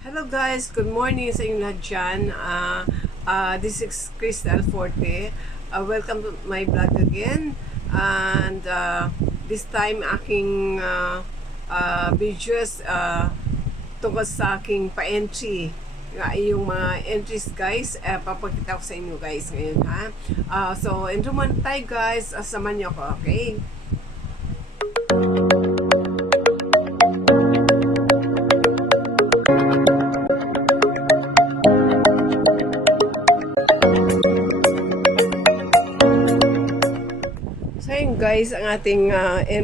Hello guys, good morning sa inyo lahat dyan. This is Crystal Forte. Welcome to my vlog again. And this time aking videos tungkol sa aking pa-entry. Yung mga entries guys, papakita ko sa inyo guys ngayon ha. So, intro muna tayo guys. Samahan niyo ako, okay? So yun guys, ang ating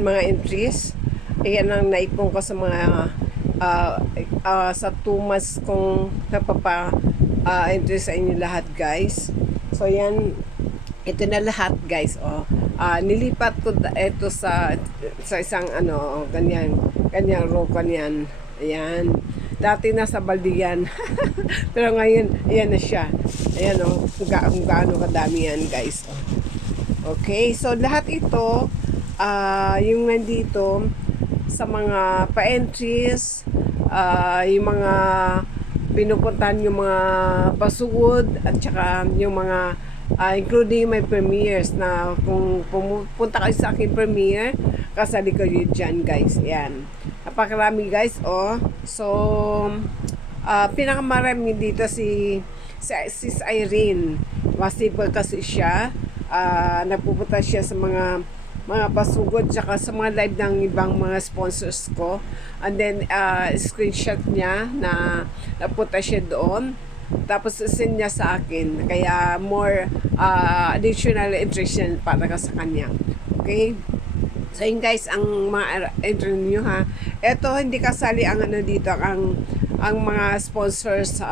mga entries. Ayan ang naipon ko sa mga sa 2 months kong entries sa inyo lahat guys. So yan, ito na lahat guys. Nilipat ko ito sa isang ganyang row kanyan. Ayan. Dati nasa baldiyan. Pero ngayon, ayan na siya. Ayan kung gaano kadami yan guys. Okay, so lahat ito, yung nandito sa mga pa-entries, yung mga pinupuntahan yung mga pasugod at saka yung mga including my premieres na kung pumunta kayo sa aking premiere, kasali kayo dyan guys. Yan. Napakarami guys, So, pinakamarami dito si Sis Irene. Masipag kasi siya. Nagpupunta siya sa mga pasugod tsaka sa mga live ng ibang mga sponsors ko, and then screenshot niya na napunta siya doon, tapos send niya sa akin, kaya more additional interest para ka sa kanya. Okay, so yun guys ang mga entry nyo ha. Eto hindi kasali ang dito, ang mga sponsors,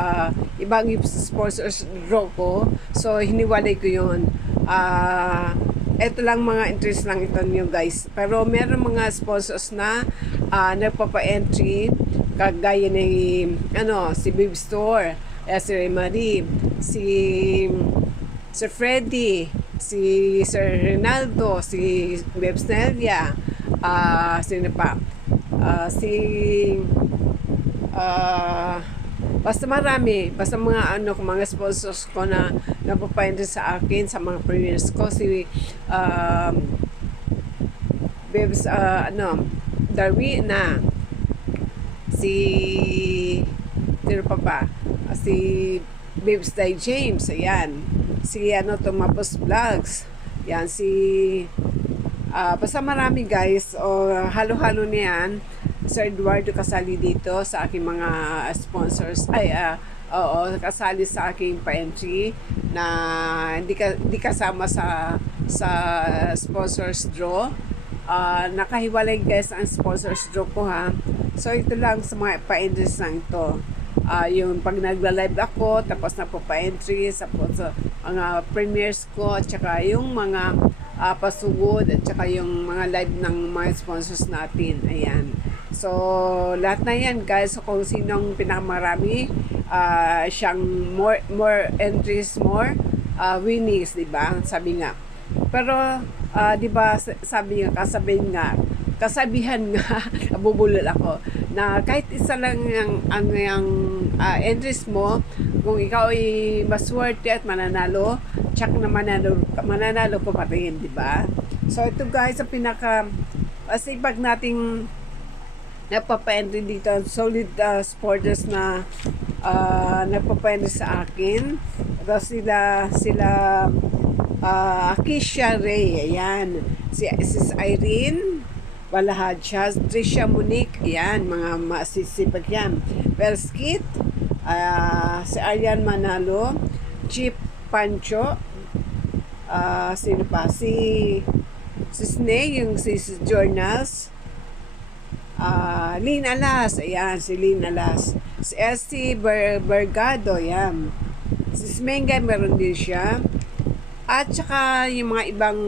ibang sponsors draw ko, so hiniwalay ko yun. Ito lang mga interest lang ito nyo guys, pero meron mga sponsors na nagpapa-entry kagaya ni si Babe Store, si Marie, si Sir Freddy, si Sir Rinaldo, si Babes Nelia, sino pa, si basta marami, basta mga mga sponsors ko na napapaintry sa akin sa mga premieres ko, si Babes Darwina, si sino pa, si Babes Day James, ayan, si Tomapos Vlogs, yan, si basta marami guys, halo-halo niyan. Sir Eduardo kasali dito sa aking mga sponsors, kasali sa aking pa-entry na hindi kasama sa sponsors draw. Nakahiwalay guys ang sponsors draw ko ha. So ito lang sa mga pa-entries lang ito. Yung pag nagla-live ako, tapos nagpa-entry sa mga premieres ko, at saka yung mga pasugod, at saka yung mga live ng mga sponsors natin. Ayan. So, lahat na yan guys. So, kung sinong pinakamarami, siyang more entries, more winnings, diba? Sabi nga. Pero, diba, kasabihan nga, nabubulol ako, na kahit isa lang ang entries mo, kung ikaw ay maswerte at mananalo, tsak na mananalo ko pa rin, diba? So, ito guys, ang sipag nating nagpapa-entry dito, solid supporters na nagpapa-entry sa akin. Tapos sila Kisha Ray, ayan, si Sis Irene Balahadja, Trisha Monique, ayan, mga masisipag yan. Belskit, si Arian Manalo, Chip Pancho, sino pa, si Snake, yung si Journals, Lynn Alas, ayan, si Lynn Alas, si ST Bergado, ayan, si Smengay, meron din siya, at saka yung mga ibang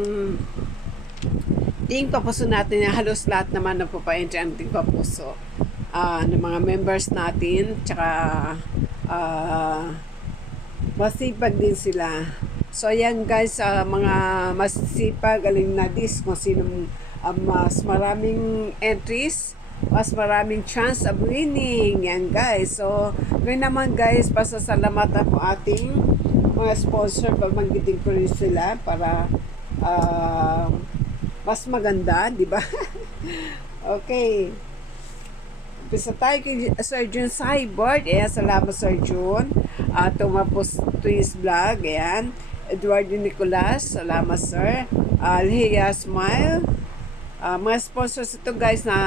ting papuso natin, halos lahat naman na pa-entry ang ting papuso ng mga members natin, tsaka masipag din sila. So ayan guys, mga masipag, galing na dis kung sino mas maraming entries, mas maraming chance of winning. Yan guys. So, ngayon naman guys, pasasalamatan ko ating mga sponsor. Babanggitin ko rin sila para mas maganda, di ba? Okay. Umpisa tayo kay Sir Jun Cyborg. Ayan, salamat Sir Jun. Tumapos Twins Vlog. Ayan. Eduardo Nicolas. Salamat Sir. Alhia Smile. Mga sponsors ito guys na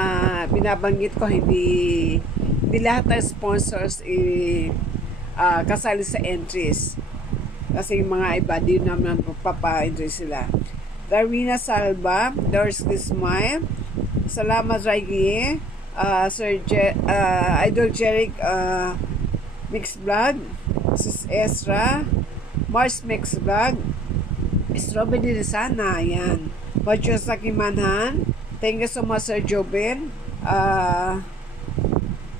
binabanggit ko, hindi lahat ng sponsors kasali sa entries. Kasi yung mga iba, di naman papa-entry sila. Darwina Salva. Dorsky Smile. Salamat Raigi. Idol Jeric Mix Vlog, Sis Ezra, Mars Mix Vlog, Strawberry Sana, yan. Macho Sakimanhan, thank you so much Sir Jobin.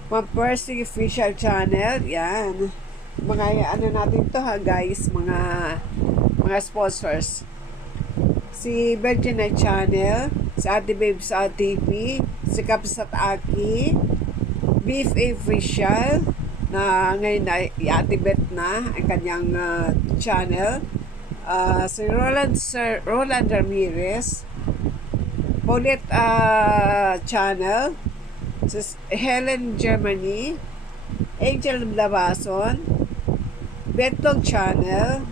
Ma'am Percy Official Channel, yan. Mga ano natin to ha guys, mga sponsors. Si Virgin Channel, si Ate Babes TV, si Kapsat Aki, Beef Official, na ngayon ay i-activate na ang kanyang channel. Si Sir Roland Ramirez, Paulette Channel, si Helen Germany, Angel Labason, Betlog Channel,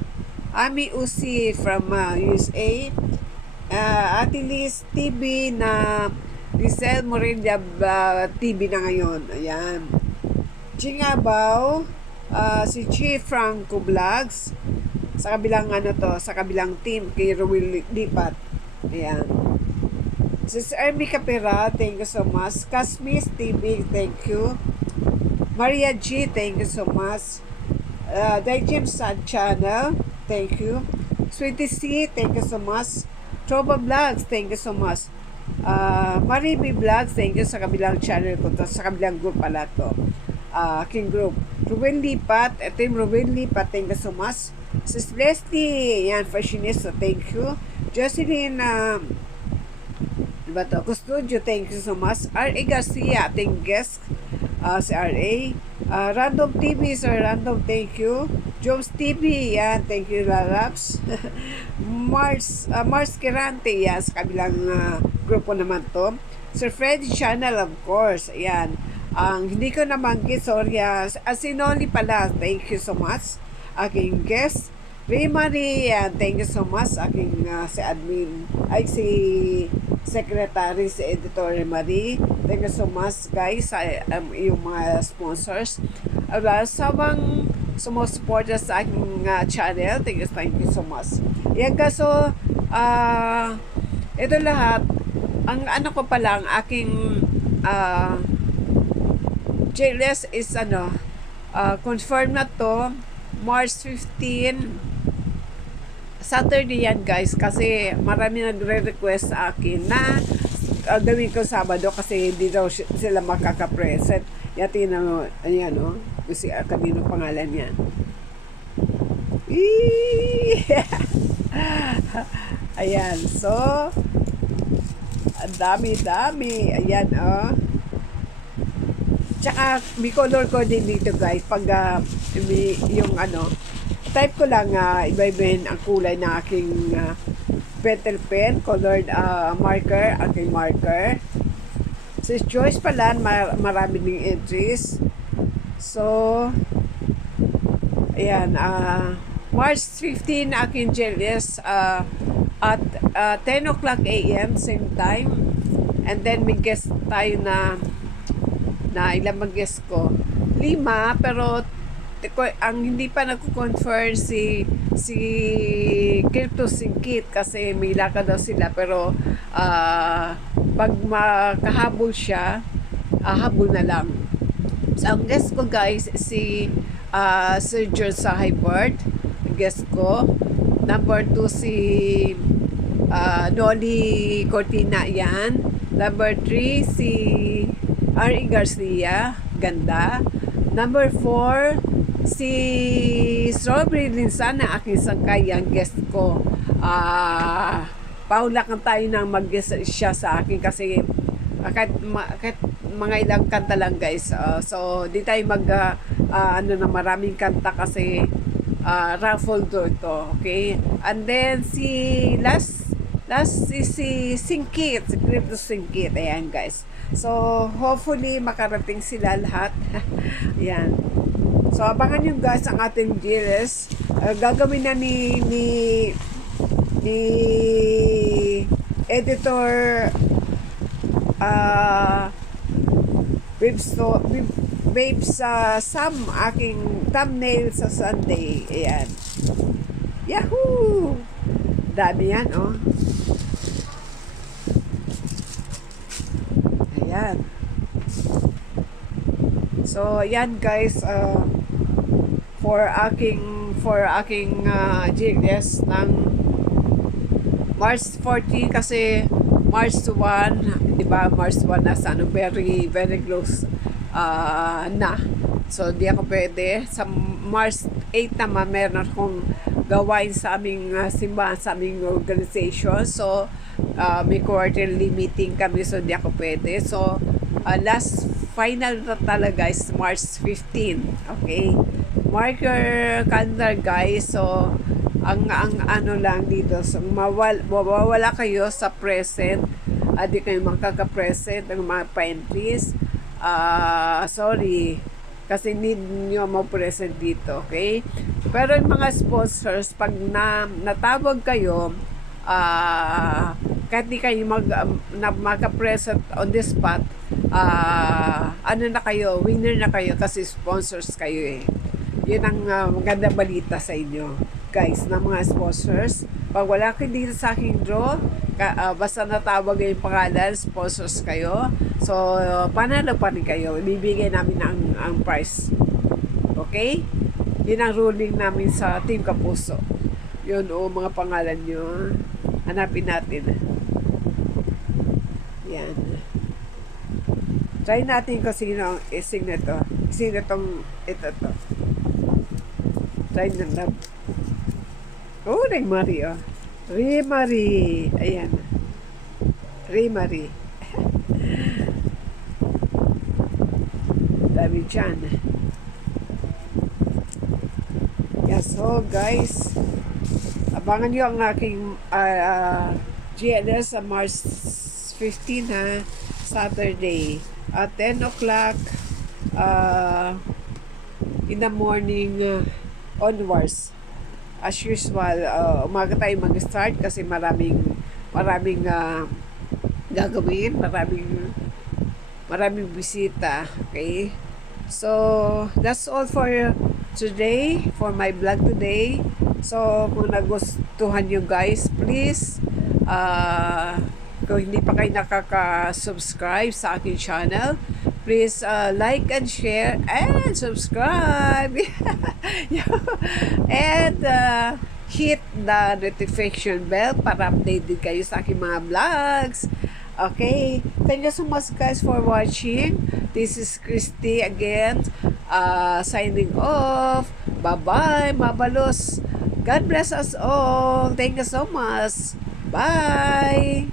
Ami Usi from USA, Ate Liz TV na Rizal Morilla TV na ngayon. Ayan. Jingabaw, si Chief Franco Vlogs, sa kabilang sa kabilang team kay Ruel Lipat. Ayan. Si Ermi Capera, thank you so much. Kasmis TV, thank you. Maria G, thank you so much. Dajim Sad Channel, thank you. Sweetie C, thank you so much. Troba Vlogs, thank you so much. Maribi Vlogs, thank you sa kabilang channel ko to, sa kabilang group pala to. King Group. Ruben Lipat, Team Ruben Lipat, thank you so much. Sis Leslie, yan, fashionista, thank you. Jocelyn, Custodio, thank you so much. R.A. Garcia, thank you, guest. Si R.A. Random TV, Sir Random, thank you. Jones TV, yan, thank you, Lalaps. Mars Kirante, yan, sa kabilang grupo naman to. Sir Freddy Channel, of course, yan. Ang hindi ko nabanggit, sorry, Sinoli pala, thank you so much. Aking guest, Ray Marie, thank you so much. Aking si admin, ay si secretary, si editor Marie, thank you so much guys sa yung mga sponsors. Sabang sumusuporta sa aking channel, thank you so much. Yan kaso, ito lahat, ang ano ko pa lang, aking JLS is confirm na to, March 15, Saturday yan guys, kasi marami nagre-request sa akin na gawin ko Sabado kasi hindi daw sila makaka-present. Yatin na, ayan kasi kanino pangalan yan. Ayan, so ang dami-dami, ayan tsaka may color ko din dito guys pag yung type ko lang iba-iba ang kulay ng aking pencil pen colored marker, aking marker. Si Joyce pala marami ding entries. So ayan, March 15 aking JLS at 10 o'clock a.m. same time, and then may guest tayo na ilang mag-guest ko, 5, pero ang hindi pa nagko-confirm si Crypto Singkit kasi may lakad daw sila, pero pag makahabol siya, habol na lang. So ang guest ko guys si Sir George Sahibert, guest ko. Number 2 si Noli Cortina, yan. Number 3 si R.E. Garcia, ganda. Number 4 si Strawberry Linsana, aking sangkay, ang guest ko. Paula kan tayo nang mag-guest siya sa akin kasi kahit mga ilang kanta lang guys. So di tayo ano na maraming kanta kasi raffle draw ito, okay? And then last is si Singkit, si Crypto Singkit. Ayan guys. So hopefully makarating sila lahat. Ayan. So abangan nyo guys ang ating GLS. Gagawin na ni editor Babes Sam aking thumbnail sa Sunday. Ayan. Yahoo! Dami yan, oh. Ayan. So, ayan guys, for aking GLS ng March 14 kasi March 1, di ba? March 1 na sa very close na. So, di ako pwede. Sa March 8 naman, meron akong gawain sa aming simbahan, sa aming organization. So, may quarterly meeting kami, so di ako pwede. So, last final na talaga is March 15. Okay? Mark your calendar guys. So, ang ano lang dito, so, mawawala kayo sa present. Di kayo makaka-present ng mga pa-entries. Sorry. Kasi need nyo ma-present dito. Okay? Pero yung mga sponsors, pag natawag kayo, kahit di kayo maka-present on the spot, ano na kayo, winner na kayo kasi sponsors kayo eh. Yun ang maganda balita sa inyo guys, na mga sponsors. Pag wala kayo dito sa aking draw, basta natawag yung pangalan, sponsors kayo. So, panalo pa rin kayo. Ibibigay namin ang price. Okay? Yun ang ruling namin sa Team Kapuso. Yun mga pangalan nyo. Hanapin natin. Yan. Try natin kung sino to. Sino tong ito to. Try na. Oh, Marie, oh. Marie. Ayan. Marie. Dami dyan. Yes, so guys, abangan nyo ang aking GLS sa March 15 ha, Saturday at 10 o'clock in the morning onwards. As usual, umaga tayo mag-start kasi maraming gagawin, maraming bisita. Okay? So, that's all for today, for my vlog today. So, kung nagustuhan nyo guys, please, kung hindi pa kayo nakaka-subscribe sa aking channel, please like and share and subscribe. And hit the notification bell para updated kayo sa aking mga vlogs. Okay, thank you so much guys for watching. This is Christy again, signing off. Bye-bye, mabalos. God bless us all. Thank you so much. Bye.